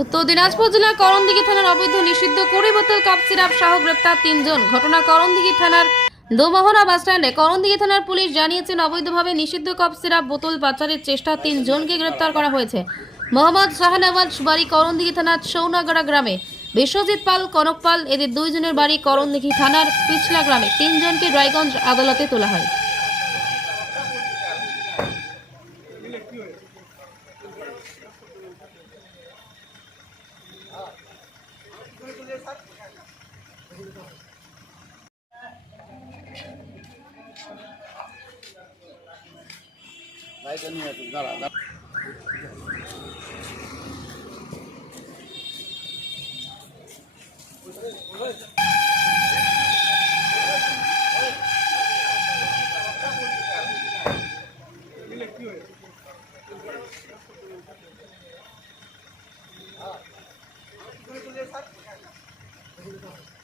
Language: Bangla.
উত্তর দিনাজপুর জেলার করণদিঘি থানার অবৈধ নিষিদ্ধ কুড়ি বোতল কাপ সিরাপ সহ গ্রেপ্তার তিনজন। ঘটনা করণদিঘি থানার দোমহরা বাসস্ট্যান্ডে করণদিঘি থানার পুলিশ জানিয়েছেন, অবৈধভাবে নিষিদ্ধ কাপ সিরাপ বোতল পাচারের চেষ্টা তিনজনকে গ্রেপ্তার করা হয়েছে। মোহাম্মদ শাহনওয়াজ বাড়ি করণদিঘি থানার সৌনাগড়া গ্রামে। বিশ্বজিৎ পাল, কনক পাল এদের দুইজনের বাড়ি করণদিঘি থানার পিছলা গ্রামে। তিনজনকে রায়গঞ্জ আদালতে তোলা হয়। লাইটটা নিয়ে আসুন দাঁড়া দাঁড়া Good. Thank you.